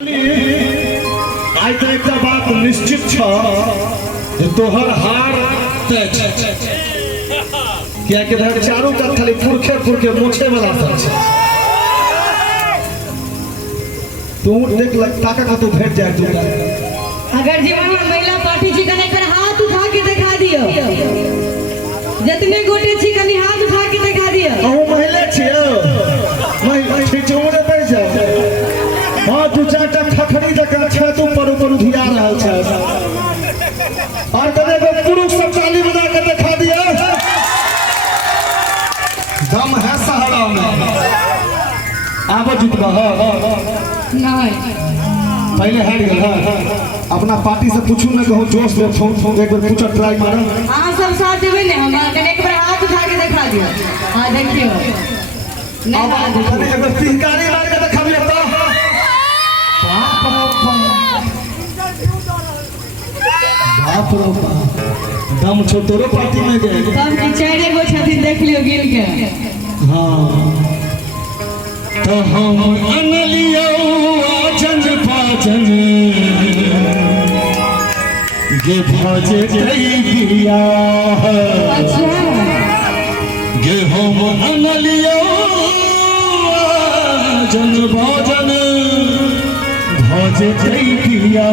आई तो एक बात निश्चित तोहर हार तय क्या कि चारों का खाली पुरखे पुरखे मोछे वाला सब तू देख लगता का तो भेट जाए तू अगर जीवन में महिला पार्टी छी कने कर हाथ उठा के दिखा दियो जितने गोटे छी कने हाथ उठा के दिखा दियो ओ महिला छियो महिला छी चोरे पे जा हां तू चाटा खखड़ी तक अच्छा तू पर धिया रहल छ और तने को पुरुष सब ताली बजा के दिखा दिया दम है सहारा में आबो जितबा नहीं पहले हार गया अपना पार्टी से पूछू ना कहो जोश में फोन एक बार पूछो ट्राई मारो हां सब साथ देवे ने हम कने एक बार हाथ उठा के दिखा दियो हां देखियो नहीं कने एक बार तिहकारी मार के दिखा लिया तो बाप रे बाप दम छो तोरो पार्टी में गए सब की चारे गो छथिन देख लियो गिन के हां तो हम अनलियो आजन पाजन गे भजे दैया अच्छा गे हम अनलियो आजन पाजन भजे दैया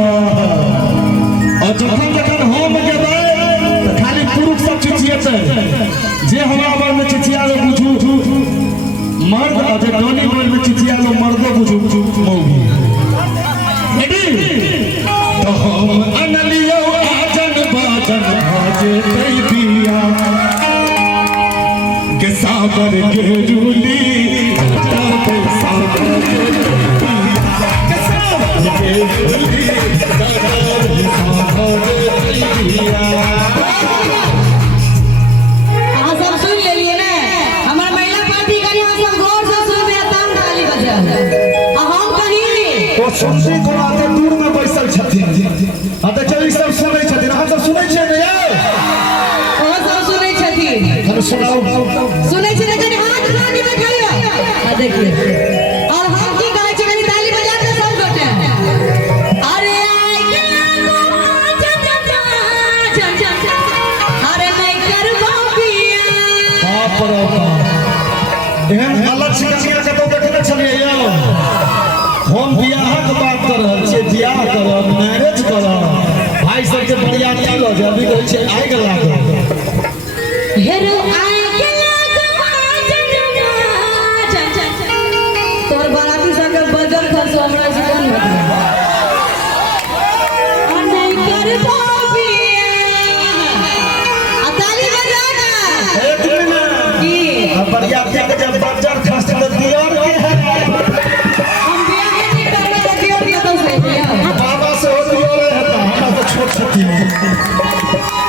और जखन जखन हम गेबै त खाली पुरुष सब चिचिएतै जे हमरा बारे में चिचिया बुझू मर्द अजय टोनी बोल में चिचिया लो मर्दो बुझू मौगी रेडी तो हम अनलियो आजन बाजन भजे दैया के सागर के रूली के सागर के रूली सुनसी को आते दूर में बैसल छथिन अते चली सब सुनै छथिन हम सब सुनै छियै ने यार ओ सब सुनै छथिन हम सुनाओ सुनै छी ने कनी हाथ उठा के दिखाइयो आ देखिए और हम की कहै छी कनी ताली बजा के सब गोटे अरे आई के चल अरे नहीं करबो पिया बाप रे बाप एहन हालत शिकायत के तो देखने छलिए यौ हम बियाहक बात कर रहल छियै बियाह करब मैरिज करब भाई सबके बरियाती ल जाबी कहै छै आइ के लागल हेरो आई के चल तोर बाराती संग बजल खर्च हमरा जीवन में नहीं करबो पिया आ ताली बजा के एक मिनट की बरियाती के जब बजल खर्च त दियो के है बाबा से हो दियो रे हता हमरा तो छोट छथि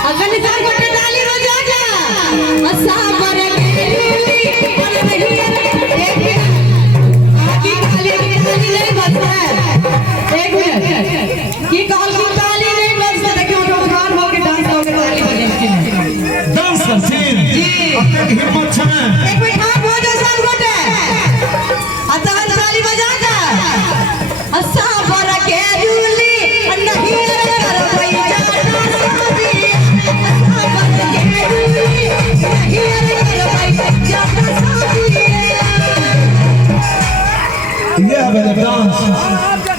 अगन चार गोटे ताली बजा जा असाबर गेली पर नहीं एक की ताली नहीं बजता है एक मिनट की कहल की ताली नहीं बजता देखियो तो खान हो के डांस हो के ताली बजेंगे डांस करथिन जी अपने हिम्मत छै एक मिनट हाथ हो जा सब गोटे अतः ताली बजा जा असाबर गेली नहीं कर भाई जाना साबी असाबर गेली नहीं कर भाई जाना साबी ये है डांस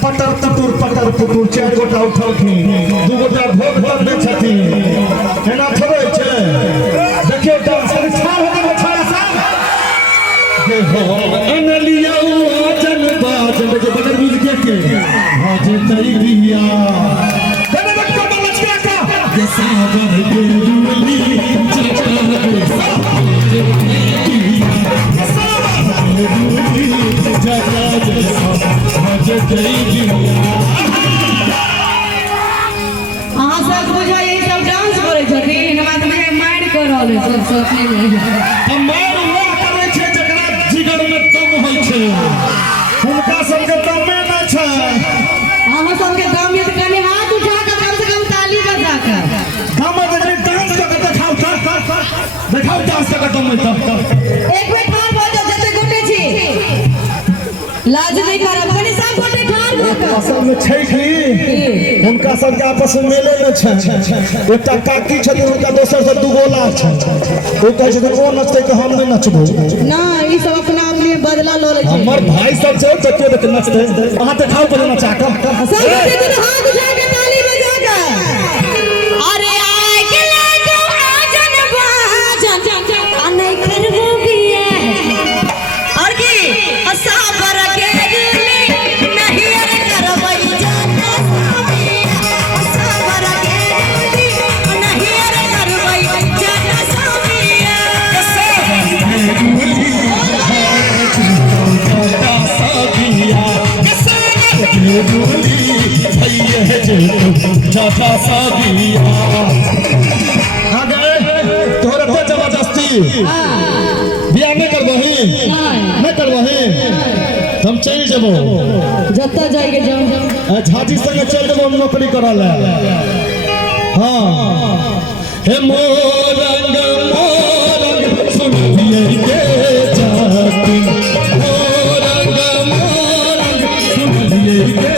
पटर पुटुर चार गोटा उठलखिन दू गोटा भोग बनने छथिन एना थोड़े छै देखियो डांस ठाड़ हो गेल छाड़ा साहब के हो अनलियो आजन बाजन के बदर बुझ के भजे दैया कने बक बच के का के सागर के रूली चचा के सागर जगा जे भजे दैया हां सब बुझा ये सब डांस करे छथिन हमरा त माइंड कर रहल है सब सोचने में हमार वो करे छै जकरा जिगर में दम होय छै हुनका सबके दमे न छै हम सबके दम ये कने हाथ उठा के कम से कम ताली बजा के हम अगर डांस करके दिखाओ डांस करके दम में एक मिनट ठाड़ हो जाओ जते गोटे छी लाज नहीं करब कनी सब गोटे ठाड़ हो असल में छै कि उनका सबके आपस में मेले में छै एकटा काकी छथिन उनका दोसर से दू गोला छै ओ कहै छथिन ओ नचतै कि हम नहीं नचबो ना ई सब अपना आप में बदला लो ले छै हमर भाई सब छै तो के देख नचतै अहाँ देखाओ पहले नचा के सब दिन हाथ उठा के ताली बजा के अरे आए के लागो आजन बाजन अनै करबो बिया और की असाबर के दिली नहीं अरे करबै जाना असाबर के दिली नहीं अरे करबै जाना सामिया चाचा साबिया आ गए तोहरे पे जबरदस्ती बियाह नहीं करबही नहीं करबही हम चल जेबो जत्ता जाएगे जाओ झाजी संगे चल जेबो हम नौकरी करल हां हे मोरंग सुनिए के जाती मोरंग सुनिए के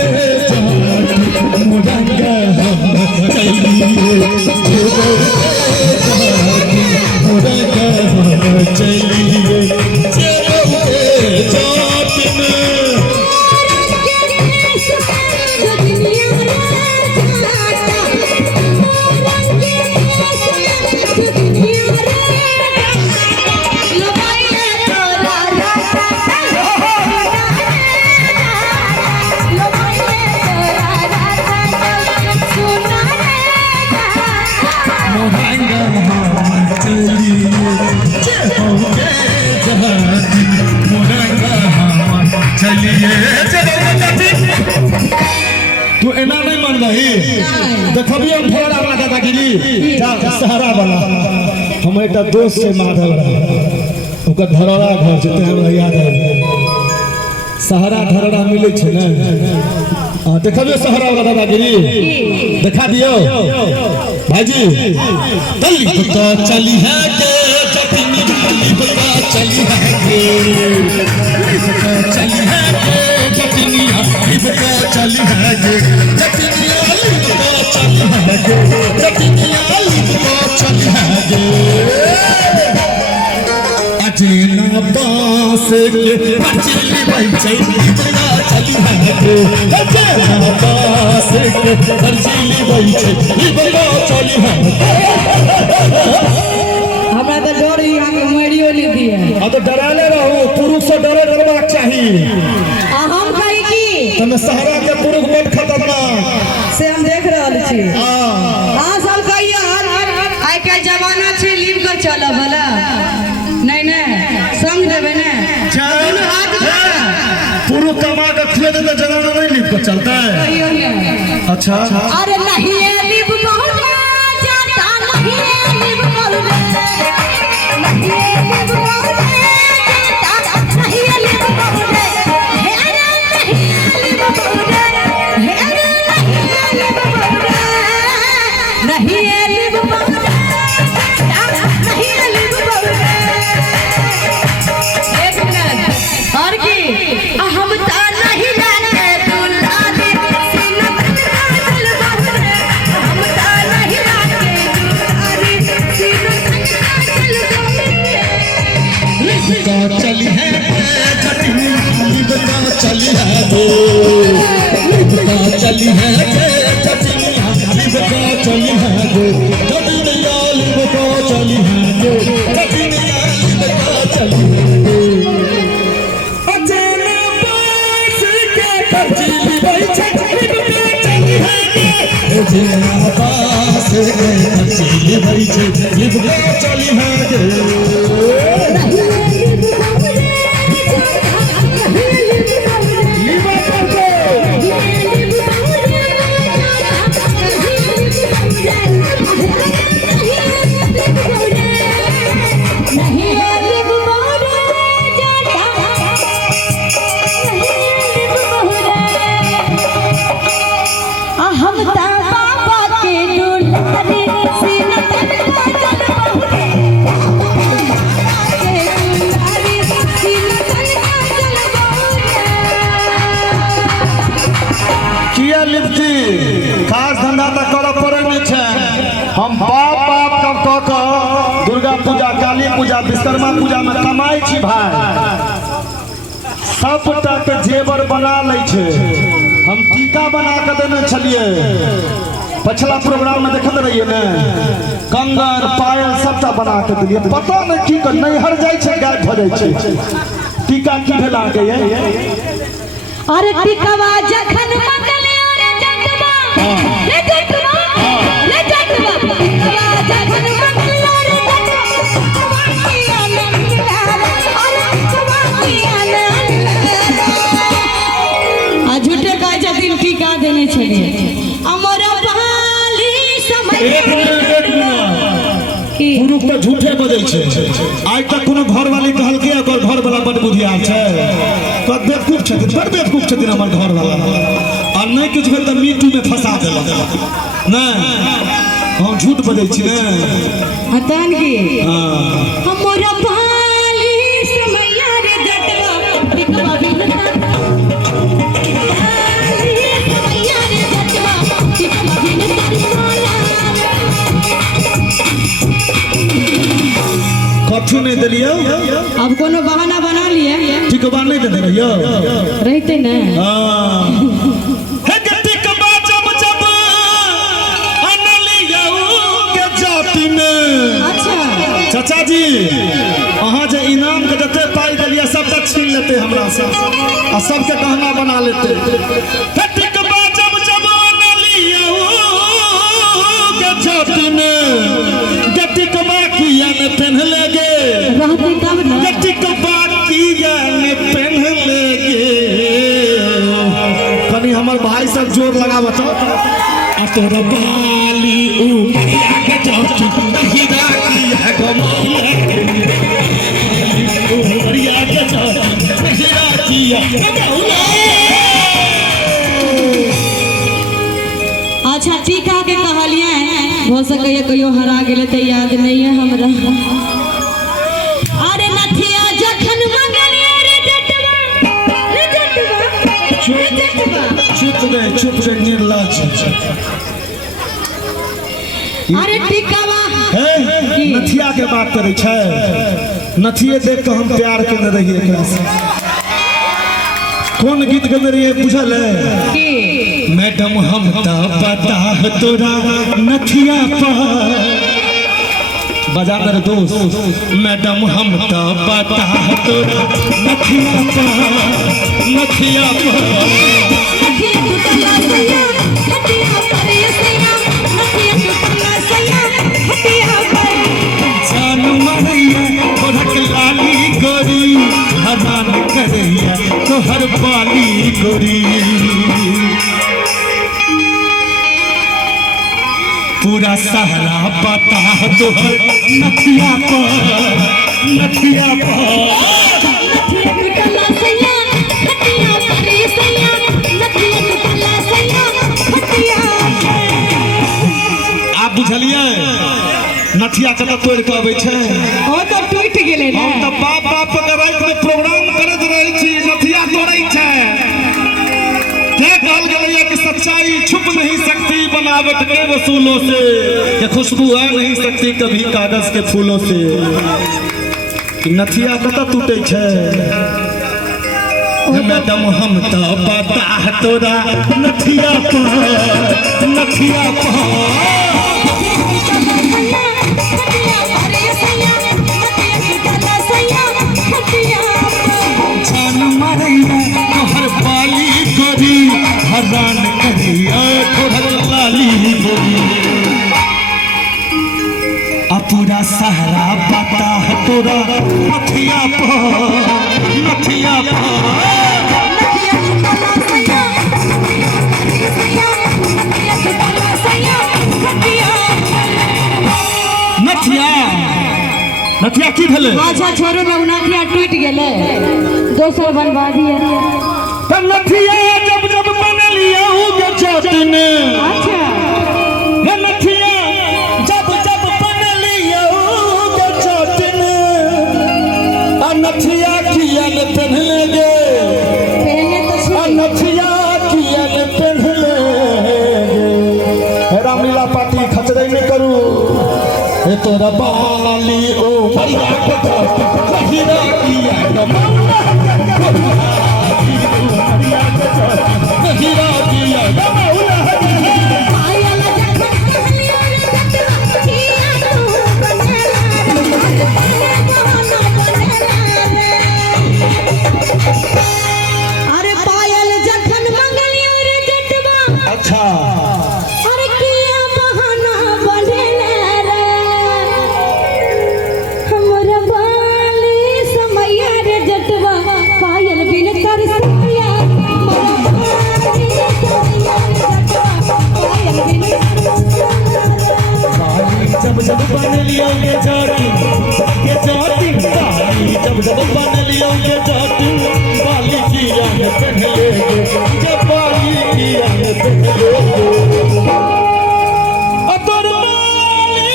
तू एना नहीं मान रही देखबी हम थोड़ा अपना दादागिरी सहारा वाला हम एक दोस्त से माधव ओकर धरड़ा घर छै हमरा याद है सहारा धरड़ा मिले छै ना देखबियो सहारा वाला दादागिरी दिखा दियो भाईजी दली तो चली है के चटनी बता चली है के चली है के चटनी बता चली है के चटनी बता चली है के चटनी बता चली है के अजीना बास के पचली भाई चली बता चली है के अजीना बास के पचली भाई चली बता चली है हमरा तो डर यहाँ के मरियो ली दिए अब तो डराले रहो पुरुष से डरबाक चाहिए हम कही की तने सहारा के पुरुष बड़ खतरनाक से हम देख रहल छी हां सब कहियो आइ के जमाना छै लीव के चलब भला नहीं नहीं संग देबे ने दोनों हाथ पुरुष कमा के खुए दे तो जमाना नहीं लीव के चलता है अच्छा अरे नहीं ये लीव बहुत जाता नहीं ये लीव बहुत नहीं ये लीव बहुत जाता नहीं ये लीव बहुत है अरे नहीं ये लीव बहुत है अरे नहीं ये लीव बहुत नहीं ये लीव बहुत एक मिनट और की हम ता नहीं जाने दुल्हा दे सीना चल बहुत हम ता नहीं जाने दुल्हा दे सीना चल बहुत चली है चटनी बता चली है बता चली है चटनी बता चली है चटनी बता चली है चटनी बता चली है अचानक बास के पचली भाई चटनी बता चली है अचानक बास के पचली भाई चटनी बता चली है हम ता बाबा के दुलारे सीना तन चल बहुरे के दुलारे सीना तन चल बहुरे लिया लिपटी खास धंधा तक करऽ पड़ै नहीं छै। हम बाप बाप कब कह दुर्गा पूजा काली पूजा विश्वकर्मा पूजा में कमाई छी भाई। सबटा के जेवर बना लै छै। हम टीका बना के देने छलिए पछला प्रोग्राम में देखते रहिए ने कंगन पायल सबटा बना के दिलिए। पता नहीं की कर नैहर जाय छै गायब भ जाय छै। टीका की भेला के ये अरे टिकवा जखन मंगले रे जटवा रे जटवा रे जटवा टिकवा जखन मंगले रे जटवा की आनंद अरे टिकवा की आनंद आ झूठे का जतिन टीका देने छलिए अमर बहाली समय पुरुष तो झूठे बजै छै। आज तक कोनो घर वाली कहलकै ओकर घर वाला बड़ बुधियार छै। तो बेवकूफ छथिन बड़ बेवकूफ छथिन हमर घर वाला। और नहीं कुछ भेल तो मीटू में फंसा देलक नहीं हम झूठ बजै छी ने हतन की हां हमर बहाली समय रे जटवा टिकवा बिनता कथु नहीं दिलियो। अब कोनो बहाना बना लिए टिकवा नहीं दे रहियो रहते न हां हे टिकवा जब जब अनलियो के जाति में। अच्छा चाचा जी अहाँ जे इनाम के जते पाई देलिए सब तक छीन लेते हमरा से आ सबके गहना बना लेते। हे टिकवा जब जब अनलियो के जाति में टिकवा किया ने पहन लेगे रहते तब न टिकवा किया ने पहन लेगे। कनी हमर भाई सब जोर लगावत आ तोरा बाली उमरिया के जाति हीरा किया गमौले उमरिया के जाति हीरा किया गमौले। अच्छा टीका के कहलिए हो सके कहियो हरा गेले त याद नहीं है हमरा। अरे नथिया जखन मंगलिए रे जटवा रे जटवा रे जटवा चुप रे निर्लज। अरे टिकवा है नथिया के बात करे छै। नथिए देख के हम प्यार केने रहिए एकरा से। कौन गीत गाने रहिए बुझल है की मैडम हम ता पता तोरा नथिया पर बजा मेरे दोस्त मैडम हम ता पता तोरा नथिया पर नथिया पर नथिया टूटला सैया हटिया पर सैया नथिया टूटला सैया हटिया पर जान मरैया तोहर लाली गोरी हरान करैया तोहर बाली गोरी। पूरा सहरा पता तोहर नथिया पर नथिया पर नथिया टूटला सैया हटिया पर सैया नथिया टूटला सैया हटिया आप बुझलिए नथिया कत तोड़ के अबै छै। ओ तो टूट गेले हम ना तो बाप बाप के रात में प्रोग्राम करत रही छी नथिया तोड़ै छै। क्या कहल गया कि सच्चाई छुप नहीं सकती बनावट के वसूलों से ये खुशबू आ नहीं सकती कभी कागज के फूलों से। नथिया कत टूटे छै मैडम हम तो पता तोरा नथिया पर नथिया पर जान मारैया तोहर बाली गोरी हरान करिया तोहर लाली गोरी। आ पूरा सहरा पता तोरा नथिया पर नथिया पर नथिया नथिया की भेले। अच्छा छोरो में नथिया टूट गेले दोसर बनवा दिए। नथिया जब जब बनलिया के चटन अच्छा नथिया जब जब बनलिया के चटन नथिया किया ने पहन ले पहले तो नथिया किया ने पहन ले रामलीला पार्टी खचरे नहीं करू ए तोरा बाली ओ भैया को हीरा किया गमौला हीरा किया गमौला पायल अरे पायल जखन मंगलियो रे जटवा अच्छा अरे किया बहाना बनेला रे हमरा बाली समैया रे जटवा पायल बिन कर सैया जब जब बन लियोगे जाती ये जाती बाली जब जब बन लियोगे जाती बाली की रंग पहन लेगे जब बाली की रंग पहन लेगे अतर बाली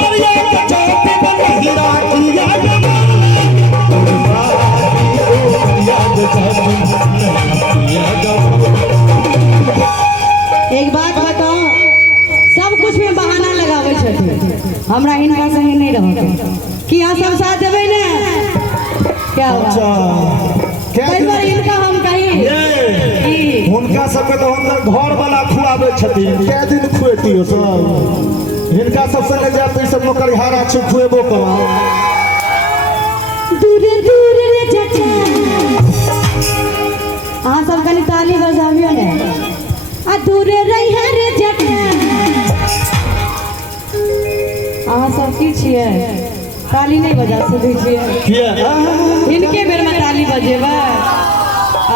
मरिया के जाती बन हीरा किया एक बात बताओ सब कुछ में बहाना लगावे छथिन हमरा इनका संगे नहीं रहोगे कि यहाँ सब साथ देवे ने क्या हुआ कई बार इनका हम कहीं उनका सबके तो हम घर वाला खुआबे छथिन कै दिन खुएती हो सब हिनका सब संगे जाते सब नौकरिहारा छ खुएबो करा दूर दूर रे जटा अहाँ सब कनी ताली बजाबियो ने आ दूर रही है रे जटा अहाँ सब की छियै ताली नहीं बजा सकै छियै किया इनके बेर में ताली बजेबा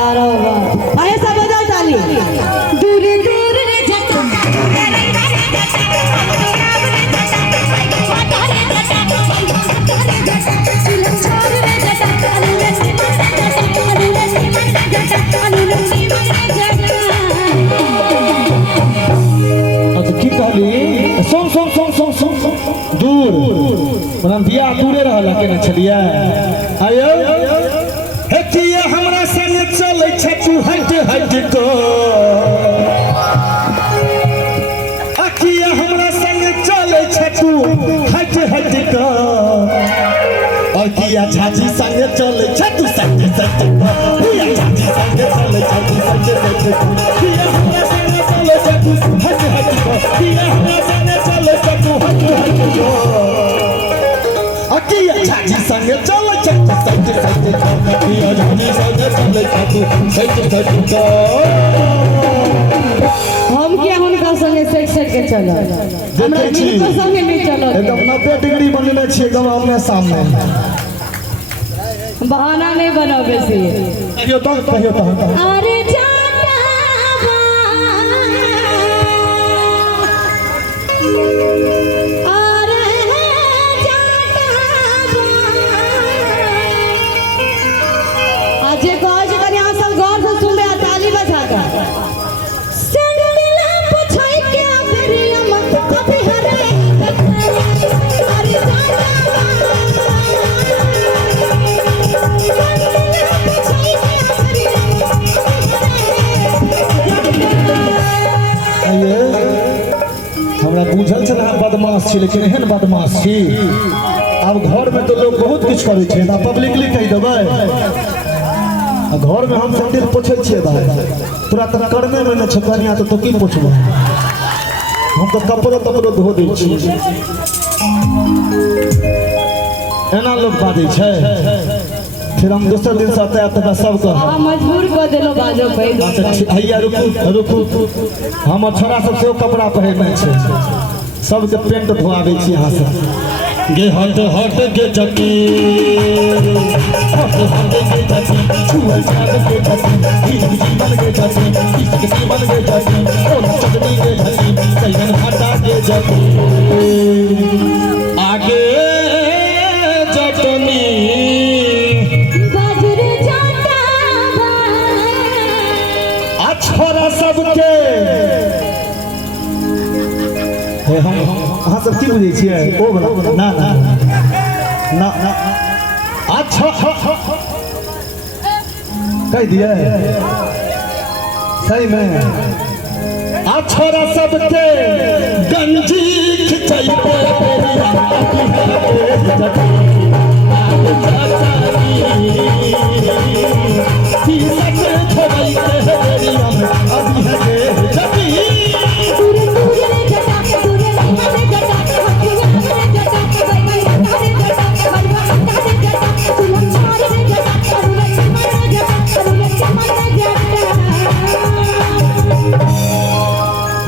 आरो अरे सब बजाओ ताली दूर दूर रे जटा की कहली सुन सुन सुन सुन सुन दूर मतलब बिया दूरे रहला केना छलिया आयो हे किया हमरा संग चलै छ तू हट हट को अकिया हमरा संग चलै छ तू हट हट को और किया झाजी संग चलै छ तू सट सट को किया झाजी संग चलै छ तू सट सट को किया हमरा संग चलै छ तू हट हट को किया हमरा संग चलै छ तू हट हट को अकिया झाजी संग चलै छ तू सट सट को किया झाजी संग चलै छ तू सट सट को हम क्या उनका संगे सेट सेट के चलो हमरा इनका संगे नहीं चलो एकदम 90 डिग्री बनने छिए एकदम आमने सामने बहाना नहीं बनाओ बेसी कहियो तो अरे हमरा बुझल छल अहाँ बदमाश छी लेकिन एहन बदमाश छी अब घर में तो लोग बहुत कुछ करे छे ना पब्लिकली कह देबै घर में हम सैंडल पोछे छिए भाई तोरा तक करने में न छकनिया तो की पोछबो हम तो कपड़ो धो दै छी एना लोग बाजै छै फिर हम दूसरे दिन से आते आते सब कह मजबूर कर देलो बाजो पे हैया रुकू हमर छोरा सब से कपड़ा पहिरने छै सबके पेंट धोआबै छी यहाँ से गे हट हट गे चकी हट हट गे चकी छुअल छाप गे चकी जीवन गे चकी किसके जीवन गे चकी ओ चटनी गे चकी सैयन हटा गे चकी आगे चटनी छोरा सबके हम अहाँ सब की बुझे छियै ओ बला ना ना ना ना अच्छा कह दिए सही में आ छोरा सबके गंजी खिंचैते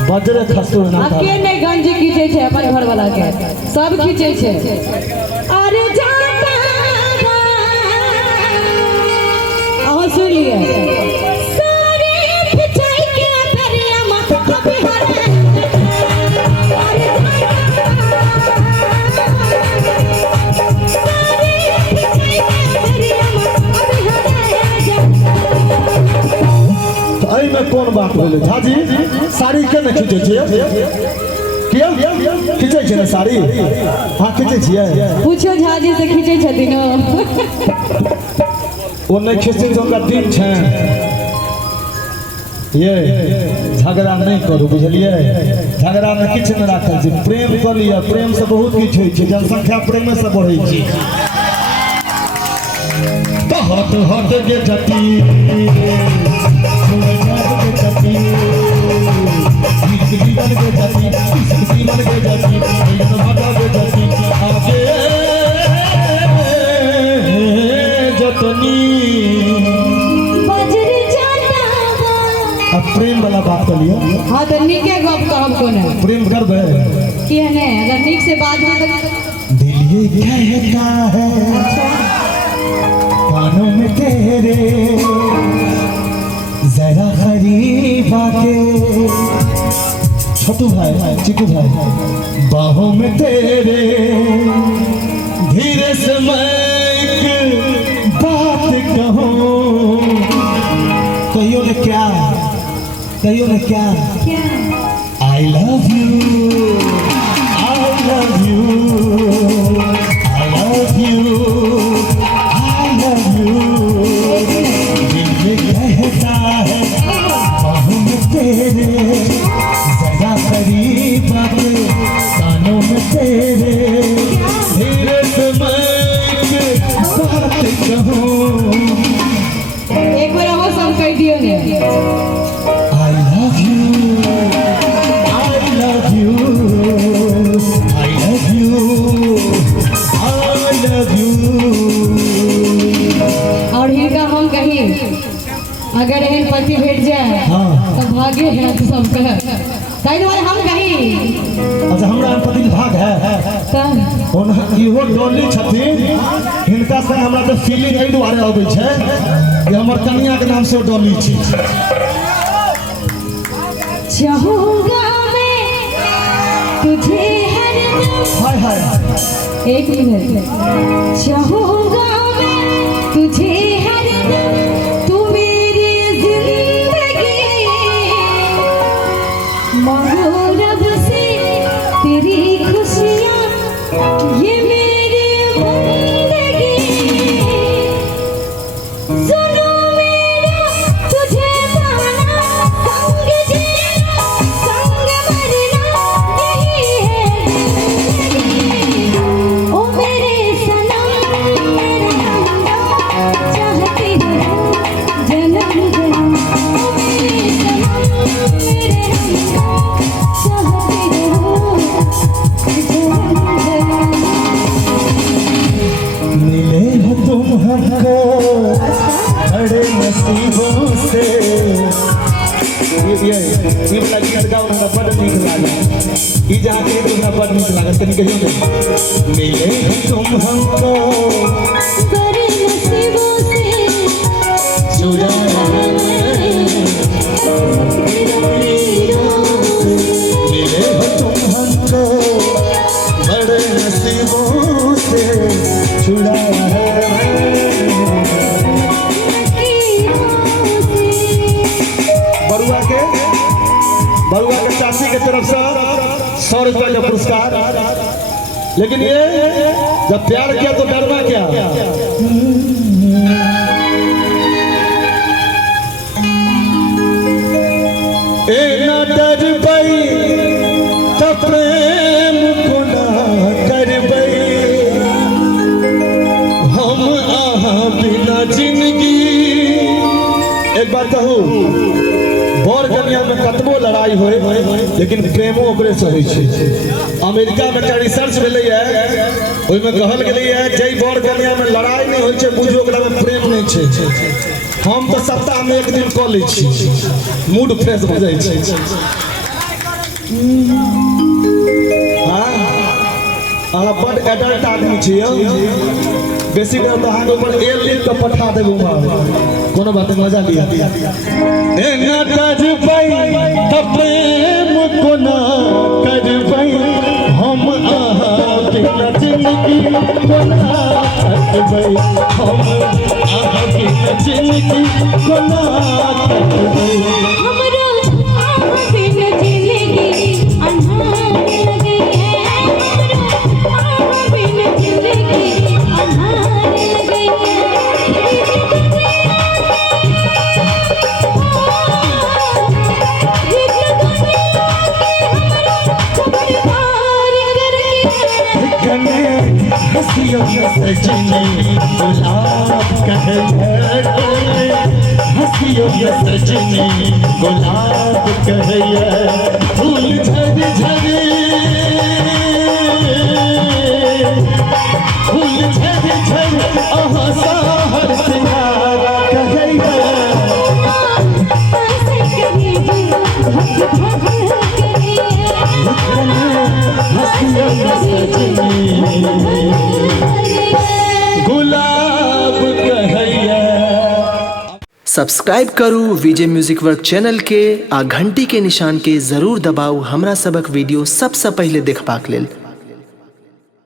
बजरे खसो ना आके नहीं गंजी खींचे छे अपन घर वाला के सब खींचे छे अरे जाता आओ सुन लिए सारे खिंचाई के दरिया में कभी हरे अरे सारे खिंचाई के दरिया में कभी हरे आई में कौन बात बोले झाजी साड़ी के न खींचे छिए किया खींचे छे ना साड़ी हां खींचे छिए पूछो झाजी से खींचे छथिन ओ नहीं खींचे तो उनका दिन छे ये झगड़ा नहीं करू बुझलिए झगड़ा में किछ न राखल छी प्रेम कर लिया प्रेम से बहुत किछ होई छै जनसंख्या प्रेम से बढ़ै छै तो हट हट के जती प्रेम वाला बात कर लिया हाँ तो नीके गप कहब कोने प्रेम करबे कि है ने अगर नीक से बात में दिल ये कहता है कानों में तेरे जरा करीब आके छोटू भाई चिकू भाई बाहों में तेरे धीरे से मैं एक बात कहूँ कहियो ने क्या I love you I love you I love you I love you दिल में कहता है बाहों में तेरे जरा करीब आके कानों में तेरे धीरे से मैं एक बात कहूँ एक बार वो सब कह दियो ने I love you I love you I love you I love you और हिनका हम कहीं अगर एहन पति भेट जाए हाँ तो भाग्य है तो सबके ताहि दुआरे हम कहीं अच्छा हमरा पति भाग है तब इहो डोली छथिन हिनका संग हमरा तो फीलिंग एहि दुआरे अबै छै कि हमर कन्या के नाम से डोली छी चाहूंगा मैं तुझे हरदम हाय हाय एक मिनट चाहूंगा मैं तुझे हरदम तू मेरी जिंदगी मांगो रब से तेरी खुशियाँ ये मेरी जिंदगी सुनो मेरा तुझे पाना संग जीना संग मरना यही है जिंदगी ओ मेरे सनम मेरे हमदम चाहती हूँ जन्म जन्म ओ मेरे सनम मेरे हमदम चाहती हूँ जन्म जन्म मिले हो तुम हमको बड़े नसीबों से ये वाला गीत गाओ ना बड़ नीक लागे ई जहाँ के ना बड़ नीक लागे तनी कहियो ने मिले हो तुम हमको बड़े नसीबों से जुड़ा मिले हो तुम हमको बड़े नसीबों से जुड़ा है बरुआ के चाची के तरफ से 100 रुपया का पुरस्कार लेकिन ये जब प्यार किया तो डरना क्या ए ना डर लड़ाई होए लेकिन प्रेमो ओकरे से होइ छै। अमेरिका में एकटा रिसर्च भेलै है, ओहि में कहल गेलै है जै बर कन्या में लड़ाई नहीं होइ छै बुझियो ओकरा में प्रेम नहीं छै। हम तो सप्ताह में एक दिन कऽ लै छी, मूड फ्रेश भऽ जाइ छै। अहाँ बड़ एडल्ट आदमी छियै, बेसी देर तो अहाँके ऊपर एल लिख के पठा देबू कोनो बात मजा लिया। एना करबै त प्रेम कोना करबै, हम अहाँ बिना जिंदगी कोना कटबै, हम अहाँ बिना जिंदगी कोना कटबै। हमरो आहा बिन जिंदगी अन्हार लगे है, हमरो आहा बिन जिंदगी अन्हार लगे है। हसियो सजनी गुलाब कहैया, हसियो सजनी गुलाब कहैया, फूल झड़ झड़ फूल झड़ झड़ अहाँ साहर सिंगार कहैया। गुलाब कहैया। सब्सक्राइब करू विजय म्यूजिक वर्क चैनल के आ घंटी के निशान के जरूर दबाऊ हमरा सबक वीडियो सबसे पहले देखबाक लेल।